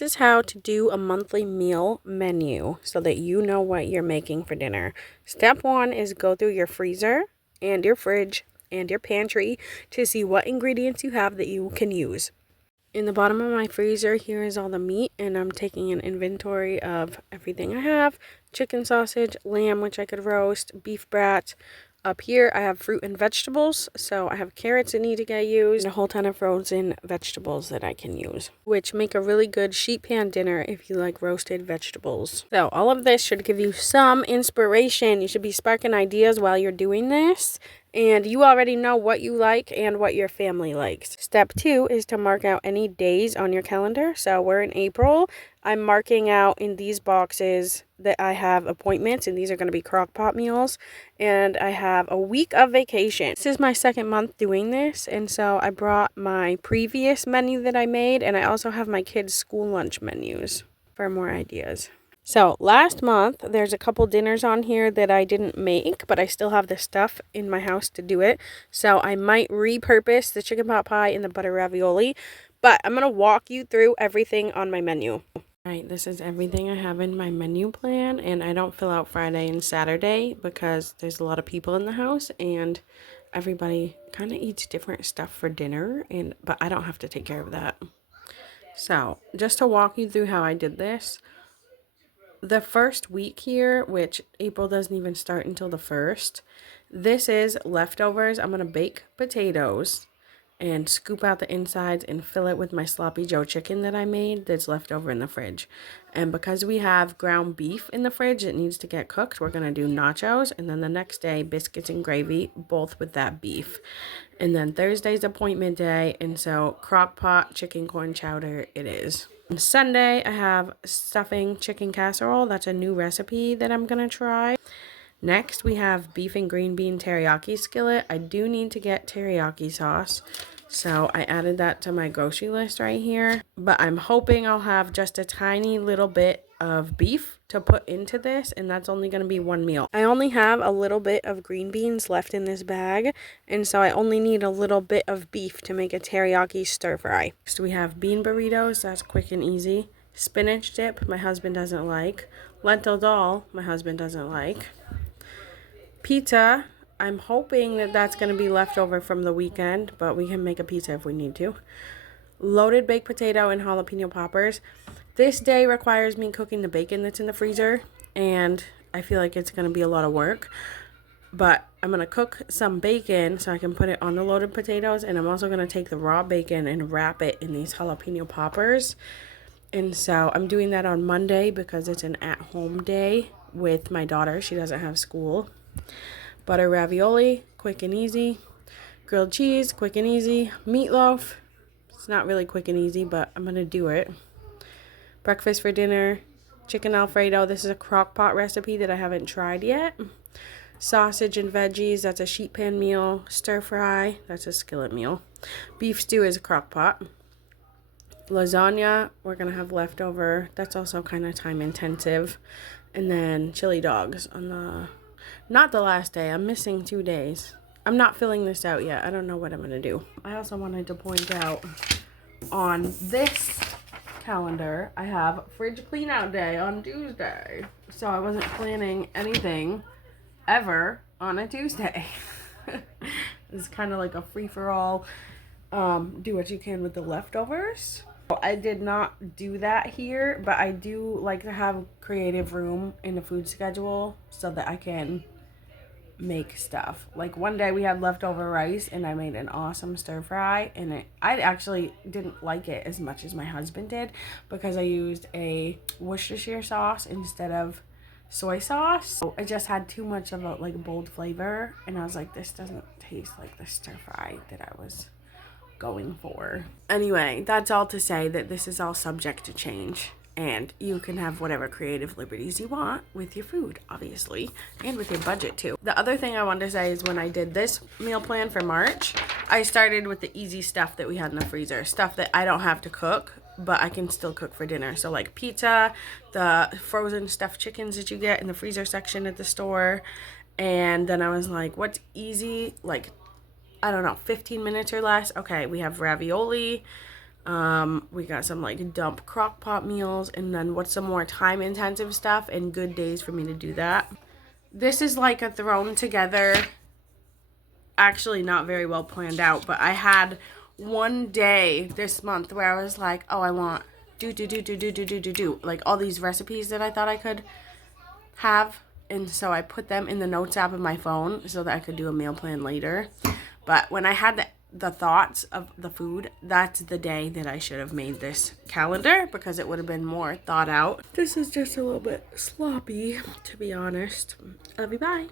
This is how to do a monthly meal menu so that you know what you're making for dinner. Step 1 is go through your freezer and your fridge and your pantry to see what ingredients you have that you can use. In the bottom of my freezer, here is all the meat, and I'm taking an inventory of everything I have. Chicken sausage, lamb, which I could roast, beef brat. Up here, I have fruit and vegetables, so I have carrots that need to get used, and a whole ton of frozen vegetables that I can use, which make a really good sheet pan dinner if you like roasted vegetables. So all of this should give you some inspiration. You should be sparking ideas while you're doing this, and you already know what you like and what your family likes. Step 2 is to mark out any days on your calendar. So we're in April. I'm marking out in these boxes that I have appointments, and these are going to be crock pot meals, and I have a week of vacation. This is my second month doing this, and so I brought my previous menu that I made, and I also have my kids' school lunch menus for more ideas. So last month, there's a couple dinners on here that I didn't make, but I still have the stuff in my house to do it. So I might repurpose the chicken pot pie and the butter ravioli, but I'm going to walk you through everything on my menu. Alright, this is everything I have in my menu plan, and I don't fill out Friday and Saturday because there's a lot of people in the house, and everybody kind of eats different stuff for dinner, but I don't have to take care of that. So, just to walk you through how I did this, the first week here, which April doesn't even start until the 1st, this is leftovers. I'm going to bake potatoes and scoop out the insides and fill it with my sloppy joe chicken that I made that's left over in the fridge. And because we have ground beef in the fridge that needs to get cooked, we're going to do nachos, and then the next day biscuits and gravy, both with that beef. And then Thursday's appointment day, and so crock pot chicken corn chowder it is. On Sunday I have stuffing chicken casserole. That's a new recipe that I'm going to try. Next, we have beef and green bean teriyaki skillet. I do need to get teriyaki sauce, so I added that to my grocery list right here. But I'm hoping I'll have just a tiny little bit of beef to put into this, and that's only going to be one meal. I only have a little bit of green beans left in this bag, and so I only need a little bit of beef to make a teriyaki stir fry. Next, we have bean burritos. That's quick and easy. Spinach dip, my husband doesn't like. Lentil dal, my husband doesn't like. Pizza, I'm hoping that that's going to be left over from the weekend, but we can make a pizza if we need to. Loaded baked potato and jalapeno poppers. This day requires me cooking the bacon that's in the freezer, and I feel like it's going to be a lot of work. But I'm going to cook some bacon so I can put it on the loaded potatoes, and I'm also going to take the raw bacon and wrap it in these jalapeno poppers. And so I'm doing that on Monday because it's an at-home day with my daughter. She doesn't have school. Butter ravioli, quick and easy. Grilled cheese, quick and easy. Meatloaf, it's not really quick and easy, but I'm going to do it. Breakfast for dinner, chicken Alfredo. This is a crock pot recipe that I haven't tried yet. Sausage and veggies, that's a sheet pan meal. Stir fry, that's a skillet meal. Beef stew is a crock pot. Lasagna, we're going to have leftover. That's also kind of time intensive. And then chili dogs on not the last day. I'm missing 2 days. I'm not filling this out yet. I don't know what I'm going to do. I also wanted to point out on this calendar, I have fridge clean out day on Tuesday. So I wasn't planning anything ever on a Tuesday. It's kind of like a free-for-all, do what you can with the leftovers. I did not do that here, but I do like to have creative room in the food schedule so that I can make stuff. Like one day we had leftover rice and I made an awesome stir fry, and I actually didn't like it as much as my husband did because I used a Worcestershire sauce instead of soy sauce. So it just had too much of a bold flavor, and I was like, this doesn't taste like the stir fry that I was going for. Anyway, that's all to say that this is all subject to change, and you can have whatever creative liberties you want with your food, obviously, and with your budget too. The other thing I wanted to say is when I did this meal plan for March, I started with the easy stuff that we had in the freezer, stuff that I don't have to cook, but I can still cook for dinner. So like pizza, the frozen stuffed chickens that you get in the freezer section at the store, and then I was like, what's easy, I don't know, 15 minutes or less. Okay, we have ravioli, We got some like dump crock pot meals, and then what's some more time intensive stuff and good days for me to do that. This is like a thrown together, actually not very well planned out, but I had one day this month where I was like, oh, I want do like all these recipes that I thought I could have, and so I put them in the notes app of my phone so that I could do a meal plan later. But when I had the thoughts of the food, that's the day that I should have made this calendar, because it would have been more thought out. This is just a little bit sloppy, to be honest. Love you, bye.